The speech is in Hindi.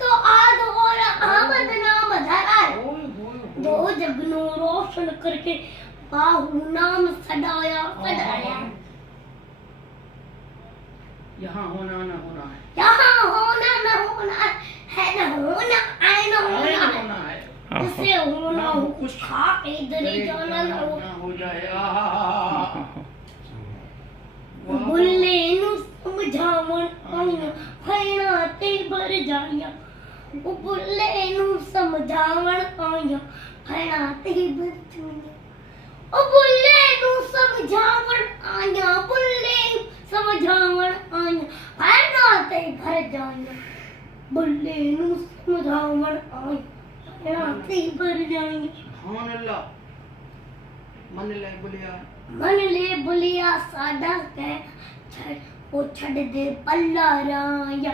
तो आज और आमद नाम धरा दो जगनों रोशन करके बाहु नाम सदाया सदाया। यहाँ होना न होना है, यहाँ होना न होना है, न होना है न होना है, जिसे होना हो कुछ खा के इधर ही जाना न हो जाए। बुल्ले नु समझावन आया फैना ते भर जाया। बुल्ले नु समझावन आया फैना ते भर जाया। ओ बुल्ले नु समझावन आया, बुल्ले नु समझावन आया फैना ते भर जाया। बुल्ले नु समझावन आया फैना ते भर जाया। सुभान अल्लाह। मन ले बुलिया सादा कह वो छड़ दे पल्ला राया।